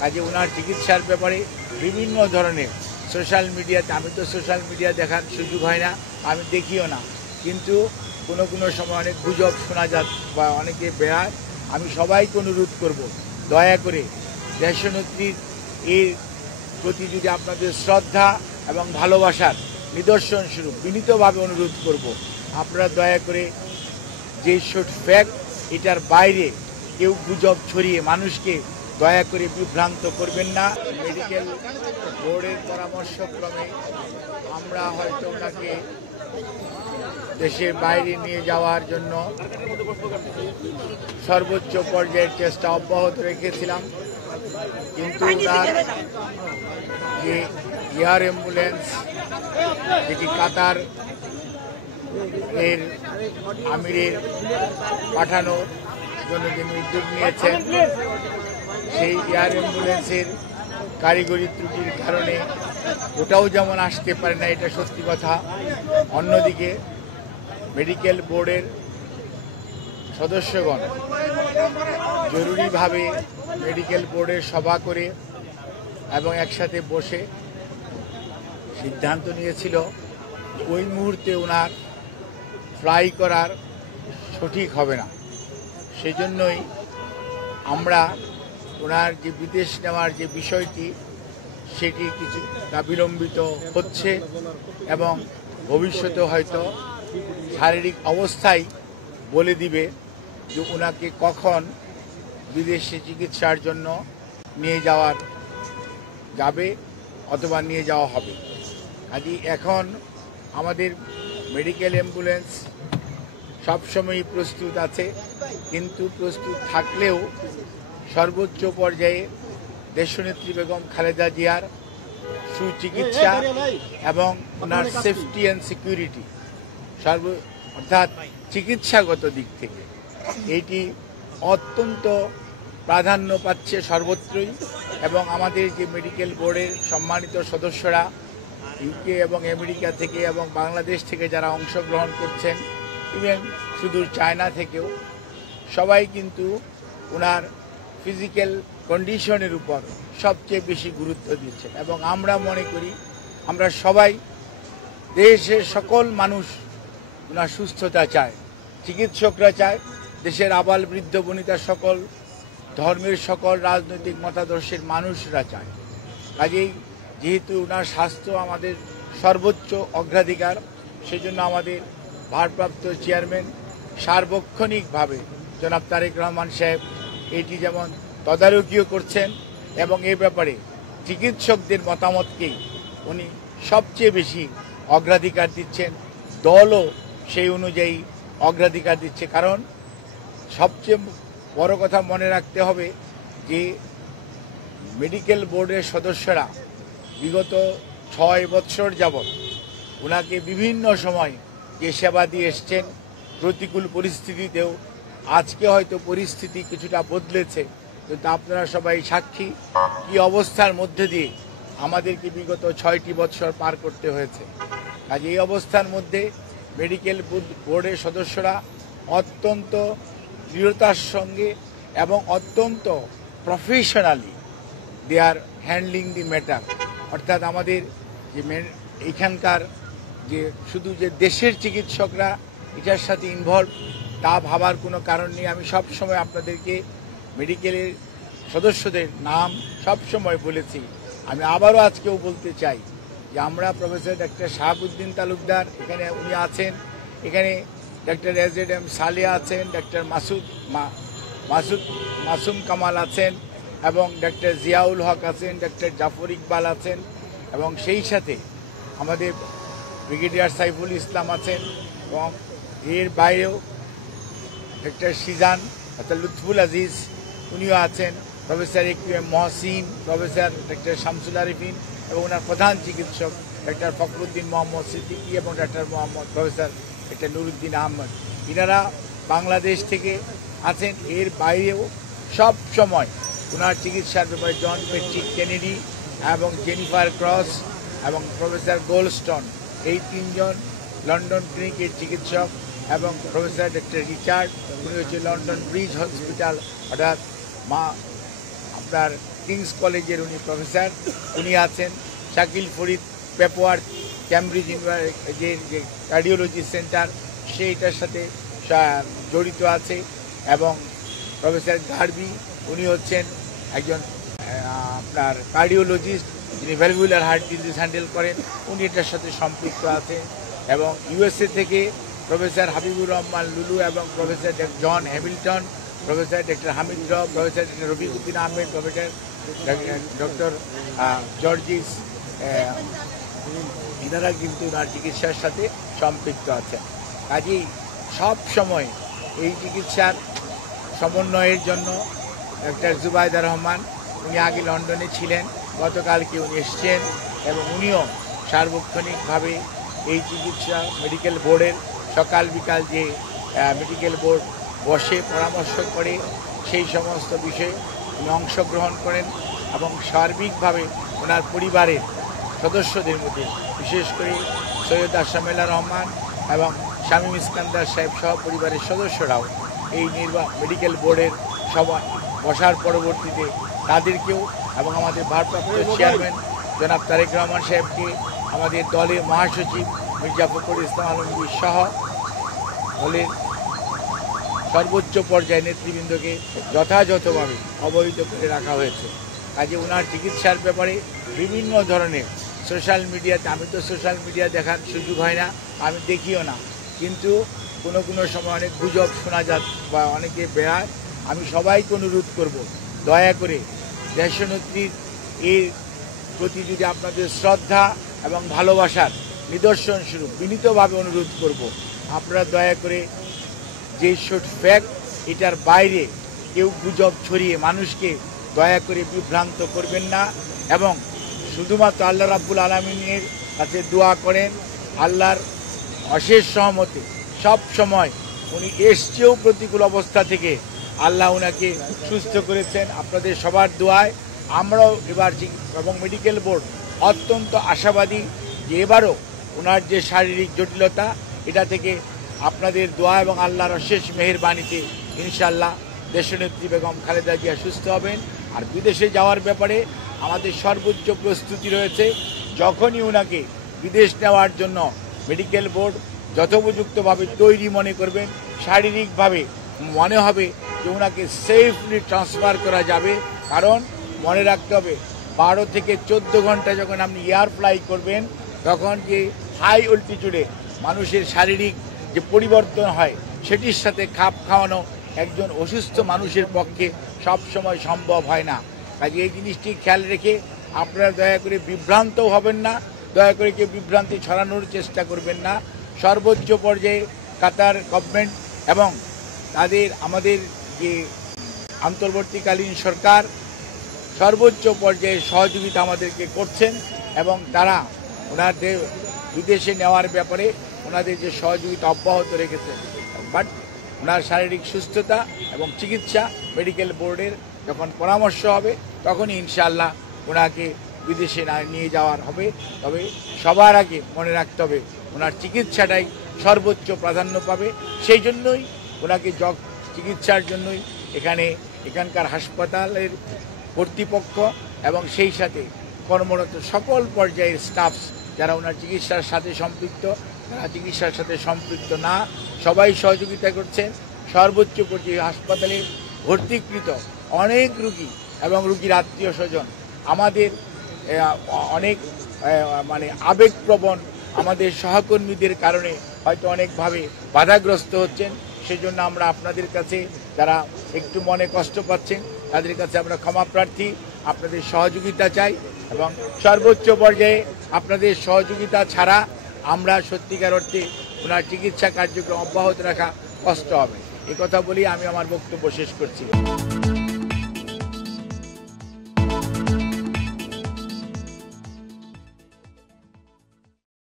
কাজে ওনার চিকিৎসার ব্যাপারে বিভিন্ন ধরনের সোশ্যাল মিডিয়াতে, আমি তো সোশ্যাল মিডিয়া দেখার সুযোগ হয় না, আমি দেখিও না, কিন্তু কোনো কোনো সময় অনেক গুজব শোনা যায় বা অনেকে বেড়ায়। আমি সবাইকে অনুরোধ করব, দয়া করে দেশনেত্রীর এর প্রতি যদি আপনাদের শ্রদ্ধা এবং ভালোবাসার নিদর্শন স্বরূপ বিনীতভাবে অনুরোধ করব, আপনারা দয়া করে যে ফ্যাক্ট এটার বাইরে কেউ গুজব ছড়িয়ে মানুষকে দয়া করে বিভ্রান্ত করবেন না। মেডিকেল বোর্ডের পরামর্শক্রমে আমরা হয়তো ওনাকে দেশের বাইরে নিয়ে যাওয়ার জন্য সর্বোচ্চ পর্যায়ের চেষ্টা অব্যাহত রেখেছিলাম, কিন্তু ওনার যে এয়ার অ্যাম্বুলেন্স যেটি কাতার এর আমিরের পাঠানোর জন্য যিনি উদ্যোগ নিয়েছেন, সেই এয়ার অ্যাম্বুলেন্সের কারিগরি ত্রুটির কারণে ওটাও যেমন আসতে পারে না, এটা সত্যি কথা। অন্যদিকে মেডিকেল বোর্ডের সদস্যগণ জরুরিভাবে মেডিকেল বোর্ডের সভা করে এবং একসাথে বসে সিদ্ধান্ত নিয়েছিল ওই মুহূর্তে ওনার ফ্লাই করার সঠিক হবে না। সেজন্যই আমরা ওনার যে বিদেশ নেওয়ার যে বিষয়টি সেটি কিছুটা বিলম্বিত হচ্ছে এবং ভবিষ্যতে হয়তো শারীরিক অবস্থায় বলে দিবে যে ওনাকে কখন বিদেশে চিকিৎসার জন্য নিয়ে যাবে অথবা নিয়ে যাওয়া হবে। কাজে এখন আমাদের মেডিকেল অ্যাম্বুলেন্স সবসময়ই প্রস্তুত আছে, কিন্তু প্রস্তুত থাকলেও সর্বোচ্চ পর্যায়ে দেশনেত্রী বেগম খালেদা জিয়ার সুচিকিৎসা এবং ওনার সেফটি অ্যান্ড সিকিউরিটি অর্থাৎ চিকিৎসাগত দিক থেকে এইটি অত্যন্ত প্রাধান্য পাচ্ছে সর্বত্রই। এবং আমাদের যে মেডিকেল বোর্ডের সম্মানিত সদস্যরা ইউকে এবং আমেরিকা থেকে এবং বাংলাদেশ থেকে যারা অংশগ্রহণ করছেন, ইভেন সুদূর চায়না থেকেও, সবাই কিন্তু ওনার ফিজিক্যাল কন্ডিশনের উপর সবচেয়ে বেশি গুরুত্ব দিচ্ছেন। এবং আমরা মনে করি, আমরা সবাই, দেশের সকল মানুষ ওনার সুস্থতা চায়, চিকিৎসকরা চায়, দেশের আবাল বৃদ্ধ বনিতা সকল ধর্মের সকল রাজনৈতিক মতাদর্শের মানুষরা চায়। কাজেই যেহেতু ওনার স্বাস্থ্য আমাদের সর্বোচ্চ অগ্রাধিকার, সেজন্য আমাদের ভারপ্রাপ্ত চেয়ারম্যান সার্বক্ষণিকভাবে জনাব তারেক রহমান সাহেব এটি যেমন তদারকিও করছেন এবং এ ব্যাপারে চিকিৎসকদের মতামতকেই উনি সবচেয়ে বেশি অগ্রাধিকার দিচ্ছেন, দলও সেই অনুযায়ী অগ্রাধিকার দিচ্ছে। কারণ সবচেয়ে বড় কথা মনে রাখতে হবে যে মেডিকেল বোর্ডের সদস্যরা বিগত 6 বৎসর যাবৎ ওনাকে বিভিন্ন সময় যে সেবা দিয়ে এসছেন, প্রতিকূল পরিস্থিতিতেও। আজকে হয়তো পরিস্থিতি কিছুটা বদলেছে, কিন্তু আপনারা সবাই সাক্ষী কি অবস্থার মধ্যে দিয়ে আমাদেরকে বিগত 6টি বৎসর পার করতে হয়েছে। কাজে এই অবস্থার মধ্যে মেডিকেল বোর্ডের সদস্যরা অত্যন্ত দৃঢ়তার সঙ্গে এবং অত্যন্ত professionally they are handling the matter. অর্থাৎ আমাদের যে এইখানকার যে শুধু যে দেশের চিকিৎসকরা এটার সাথে ইনভলভ তা ভাবার কোনো কারণ নেই। আমি সব সময় আপনাদেরকে মেডিকেলের সদস্যদের নাম সব সময় বলেছি, আমি আবারও আজকেও বলতে চাই যে আমরা প্রফেসর ডক্টর শাহাবুদ্দিন তালুকদার এখানে উনি আছেন, এখানে ডক্টর এজেড সালিয়া আছেন, ডক্টর মাসুম কামাল আছেন এবং ডক্টর জিয়াউল হক আছেন, ডক্টর জাফর ইকবাল আছেন এবং সেই সাথে আমাদের ব্রিগেডিয়ার সাইফুল ইসলাম আছেন এবং এর বাইরেও ডক্টর সিজান অর্থাৎ লুৎফুল আজিজ উনিও আছেন, professor AQM Mohsin, professor doctor Shamsul Arefin এবং ওনার প্রধান চিকিৎসক ডক্টর ফখরুদ্দিন মোহাম্মদ সিদ্দিকী এবং doctor professor doctor Nuruddin Ahmad, ইনারা বাংলাদেশ থেকে আছেন। এর বাইরেও সব সময় ওনার চিকিৎসার ব্যাপারে জন প্যাট্রিক কেনেডি এবং জেনিফার ক্রস এবং প্রফেসর গোল্ডস্টোন, এই 3 জন লন্ডন ক্লিনিকের চিকিৎসক এবং প্রফেসর ডক্টর রিচার্ড, উনি হচ্ছে লন্ডন ব্রিজ হসপিটাল অর্থাৎ আপনার কিংস কলেজের উনি প্রফেসর, উনি আছেন। শাকিল ফরিদ পেপোয়ার ক্যামব্রিজ যে কার্ডিওলজি সেন্টার সেইটার সাথে জড়িত আছে। এবং প্রফেসর গার্বি উনি হচ্ছেন একজন আপনার কার্ডিওলজিস্ট, যিনি ভ্যালভুলার হার্ট ডিজিজ হ্যান্ডেল করেন, উনি এটার সাথে সম্পৃক্ত আছেন। এবং ইউএসএ থেকে প্রফেসর হাবিবুর রহমান লুলু এবং professor John Hamilton, professor doctor Hamid Rab, professor doctor Rafiquddin Ahmed, professor doctor Jorjis, এনারা কিন্তু ওনার চিকিৎসার সাথে সম্পৃক্ত আছেন। কাজেই সব সময় এই চিকিৎসার সমন্বয়ের জন্য ডক্টর জুবাইদা রহমান, উনি আগে লন্ডনে ছিলেন, গতকালকে উনি এসছেন এবং উনিও সার্বক্ষণিকভাবে এই চিকিৎসা মেডিকেল বোর্ডের সকাল বিকাল যে মেডিকেল বোর্ড বসে পরামর্শ করে সেই সমস্ত বিষয়ে উনি অংশগ্রহণ করেন এবং সার্বিকভাবে ওনার পরিবারের সদস্যদের মধ্যে বিশেষ করে সৈয়দ আশামেলা রহমান এবং শামীম ইস্কান্দার সাহেব সহ পরিবারের সদস্যরাও এই মেডিকেল বোর্ডের সভা বসার পরবর্তীতে তাদেরকেও এবং আমাদের ভারপ্রাপ্ত চেয়ারম্যান জনাব তারেক রহমান সাহেবকে, আমাদের দলের মহাসচিব মির্জা ফখরুল ইসলাম আলমগীর সহ দলের সর্বোচ্চ পর্যায়ে নেতৃবৃন্দকে যথাযথভাবে অবহিত করে রাখা হয়েছে। কাজে ওনার চিকিৎসার ব্যাপারে বিভিন্ন ধরনের সোশ্যাল মিডিয়াতে, আমি তো সোশ্যাল মিডিয়া দেখার সুযোগ হয় না, আমি দেখিও না, কিন্তু কোনো সময় অনেক গুজব শোনা যায় বা অনেকে বেড়ায়। আমি সবাইকে অনুরোধ করব, দয়া করে দেশনেত্রীর এর প্রতি যদি আপনাদের শ্রদ্ধা এবং ভালোবাসার নিদর্শন স্বরূপ বিনীতভাবে অনুরোধ করব, আপনারা দয়া করে যে ফ্যাক্ট এটার বাইরে কেউ গুজব ছড়িয়ে মানুষকে দয়া করে বিভ্রান্ত করবেন না। এবং শুধুমাত্র আল্লাহ রাব্বুল আলামিনের কাছে দোয়া করেন, আল্লাহর অশেষ সহমতে সব সময় উনি এসছেও প্রতিকূল অবস্থা থেকে আল্লাহ ওনাকে সুস্থ করেছেন। আপনাদের সবার দোয়ায় আমরাও এবার এবং মেডিকেল বোর্ড অত্যন্ত আশাবাদী যে এবারও ওনার যে শারীরিক জটিলতা এটা থেকে আপনাদের দোয়া এবং আল্লাহর অশেষ মেহেরবানিতে ইনশাআল্লাহ দেশনেত্রী বেগম খালেদা জিয়া সুস্থ হবেন। আর বিদেশে যাওয়ার ব্যাপারে আমাদের সর্বোচ্চ প্রস্তুতি রয়েছে। যখনই ওনাকে বিদেশ নেওয়ার জন্য মেডিকেল বোর্ড যথোপযুক্তভাবে তৈরি মনে করবেন, শারীরিকভাবে মনে হবে যে ওনাকে সেফলি ট্রান্সফার করা যাবে। কারণ মনে রাখতে হবে 12 থেকে 14 ঘন্টা যখন আপনি এয়ার ফ্লাই করবেন তখন যে হাই অল্টিটিউডে মানুষের শারীরিক যে পরিবর্তন হয় সেটির সাথে খাপ খাওয়ানো একজন অসুস্থ মানুষের পক্ষে সব সময় সম্ভব হয় না। কাজে এই জিনিসটি খেয়াল রেখে আপনারা দয়া করে বিভ্রান্ত হবেন না, দয়া করে কেউ বিভ্রান্তি ছড়ানোর চেষ্টা করবেন না। সর্বোচ্চ পর্যায়ে কাতার গভর্নমেন্ট এবং আমাদের যে অন্তর্বর্তীকালীন সরকার সর্বোচ্চ পর্যায়ে সহযোগিতা আমাদেরকে করছেন এবং তারা ওনাদের বিদেশে নেওয়ার ব্যাপারে ওনাদের যে সহযোগিতা অব্যাহত রেখেছেন। বাট ওনার শারীরিক সুস্থতা এবং চিকিৎসা মেডিকেল বোর্ডের যখন পরামর্শ হবে তখনই ইনশাআল্লাহ ওনাকে বিদেশে নিয়ে যাওয়ার হবে। তবে সবার আগে মনে রাখতে হবে ওনার চিকিৎসাটাই সর্বোচ্চ প্রাধান্য পাবে। সেই জন্যই ওনাকে চিকিৎসার জন্যই এখানকার হাসপাতালের কর্তৃপক্ষ এবং সেই সাথে কর্মরত সকল পর্যায়ের স্টাফস যারা ওনার চিকিৎসার সাথে সম্পৃক্ত, যারা চিকিৎসার সাথে সম্পৃক্ত না, সবাই সহযোগিতা করছেন। সর্বোচ্চ পর্যায়ে হাসপাতালে ভর্তিকৃত অনেক রুগী এবং রুগীর আত্মীয় স্বজন আমাদের অনেক আবেগপ্রবণ আমাদের সহকর্মীদের কারণে হয়তো অনেকভাবে বাধাগ্রস্ত হচ্ছেন। সেজন্য আমরা আপনাদের কাছে যারা একটু মনে কষ্ট পাচ্ছেন তাদের কাছে আমরা ক্ষমা প্রার্থী, আপনাদের সহযোগিতা চাই এবং সর্বোচ্চ পর্যায়ে আপনাদের সহযোগিতা ছাড়া আমরা সত্যিকার অর্থে ওনার চিকিৎসা কার্যক্রম অব্যাহত রাখা কষ্ট হবে। এই কথা বলি আমি আমার বক্তব্য শেষ করছি।